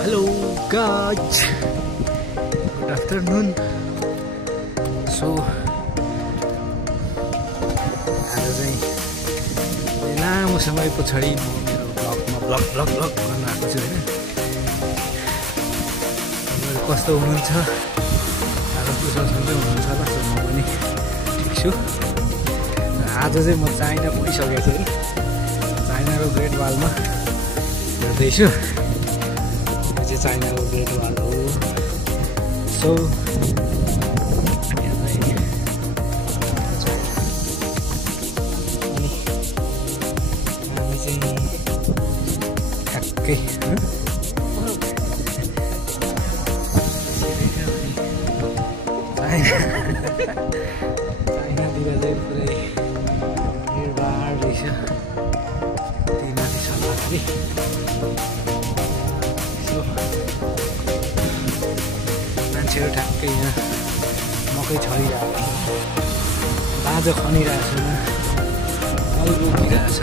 Hello guys, good afternoon. So आज चाहिँ लामो समय पछाडि म मेरो ब्लग गर्न आएको छु हैन। तपाईहरु कस्तो हुनुहुन्छ? आज कुशल सन्चै हुनुहुन्छ होला। सो म पनि ठिक छु। आज चाहिँ म चाइना पुगिसकेको छु है। चाइनाको ग्रेट वालमा हेर्दैछु। चाइनाको ग्रेट वाल हो। सो हामी चाहिँ ठ्याक्कै चाइनातिर चाहिँ पुरै भिडभाड रहेछ। त्यही माथि सल्लाहखेरि मान्छेहरू ठ्याक्कै यहाँ मकै छरिरहेको छ, बाँझो खनिरहेको छ, मल रोपिरहेको छ।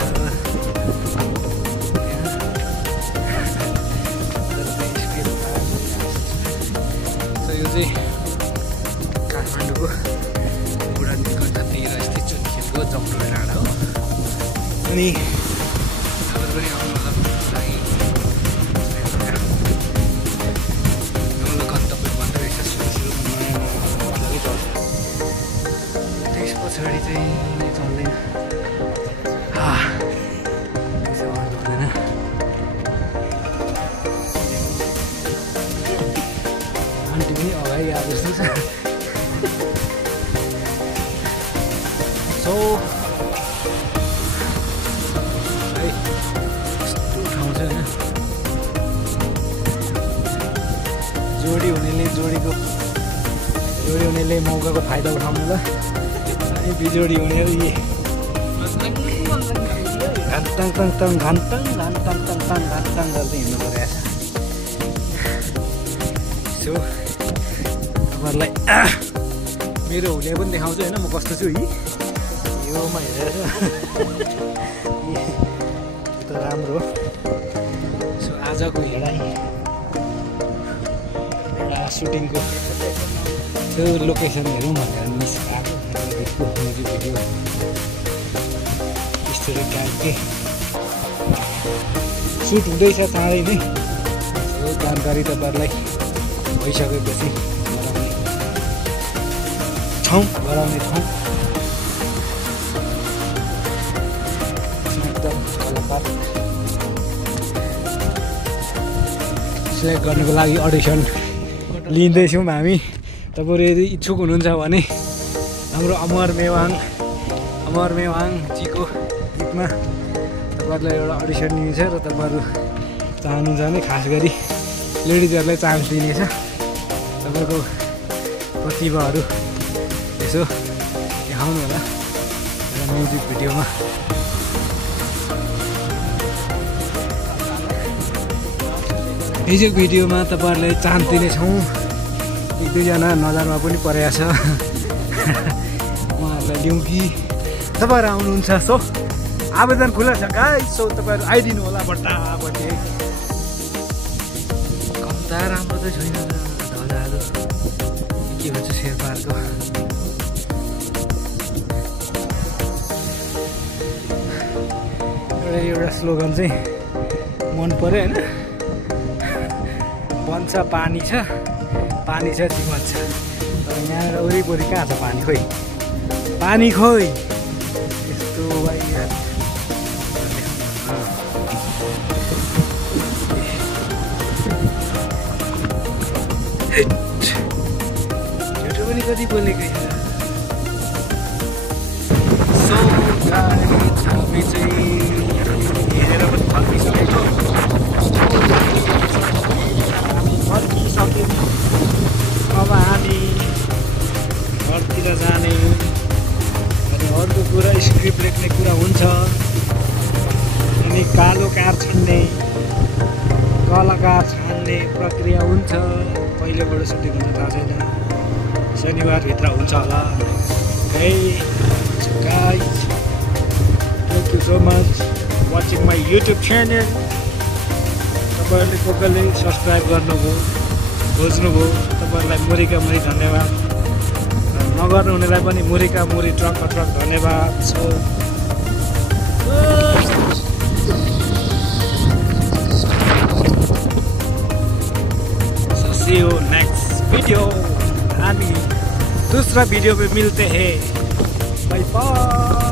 यो चाहिँ काठमाडौँको बुढा नीलकण्ठतिर स्थित चुनखेलको जमरोड डाँडा हो। अनि तपाईहरु पनि आउनु होला लागि त्यस पछाडि चाहिँ चल्दैन, त्यसो गर्नु हुँदैन। आन्टी पनि अगाडि आएको जस्तो छ। सो है यस्तो ठाउँ छ होइन। जोडी हुनेले मौकाको फाइदा उठाउने ल, अनि बिजोडी हुनेहरू यी घान्टाङ गर्दै हिँड्नु परिरहेछ। सो तपाईँहरूलाई मेरो हुलिया पनि देखाउँछु होइन, म कस्तो छु योमा हेरेर त राम्रो हो। सो आजको हिँडाइ सुटिङको त्यो लोकेसन हेरौँ भनेर निस्किएको म्युजिक भिडियो यस्तो टाइपकै सुट हुँदैछ चाँडै नै। यो जानकारी तपाईँहरूलाई भइसकेपछि गराउने ठाउँ एकदम कलाकार सिलेक्ट गर्नुको लागि अडिसन लिँदैछौँ हामी। तपाईँहरू यदि इच्छुक हुनुहुन्छ भने हाम्रो अमर मेवाङजीको गीतमा तपाईँहरूलाई एउटा अडिसन दिनेछ र तपाईँहरू चाहनुहुन्छ भने खास गरी लेडिजहरूलाई चान्स दिनेछ। तपाईँको प्रतिभाहरू यसो देखाउनु होला एउटा म्युजिक भिडियोमा। म्युजिक भिडियोमा तपाईँहरूलाई चान्स दिनेछौँ। एक दुईजना नजरमा पनि परेको छ, उहाँहरूलाई लिउँ कि तपाईँहरू आउनुहुन्छ। सो आवेदन खुला छ गाइस। सो तपाईँहरू आइदिनु होला बट्टाबट्टी। कता राम्रो त छैन धजाहरू के भन्छ शेर्पाहरूको। एउटा स्लोगन चाहिँ मन पर्यो होइन, बन्छ पानी छ जीवन छ। तर यहाँ वरिपरि कहाँ छ पानी? पानी खोइ यस्तो झुटो पनि कति बोलेकै छ। सो हामी चाहिँ हेरेर पनि फर्किसकेको फर्किसक्यौँ। अब हामी घरतिर जाने। अनि अर्को कुरा स्क्रिप्ट लेख्ने कुरा हुन्छ, अनि कालो कार छान्ने कलाकार छान्ने प्रक्रिया हुन्छ। कहिलेबाट सुटिङ हुन्छ थाहा छैन, शनिबारभित्र हुन्छ होला। है guys, thank you so much watching my YouTube channel. तपाईँहरूले सब्सक्राइब गर्नुभयो, खोज्नुभयो, तपाईँहरूलाई मुरीका मुरी धन्यवाद। नगर्नु हुनेलाई पनि मुरीका मुरी ट्रक धन्यवाद। So see you next video। हामी दूसरा वीडियो में मिलते हैं। Bye bye.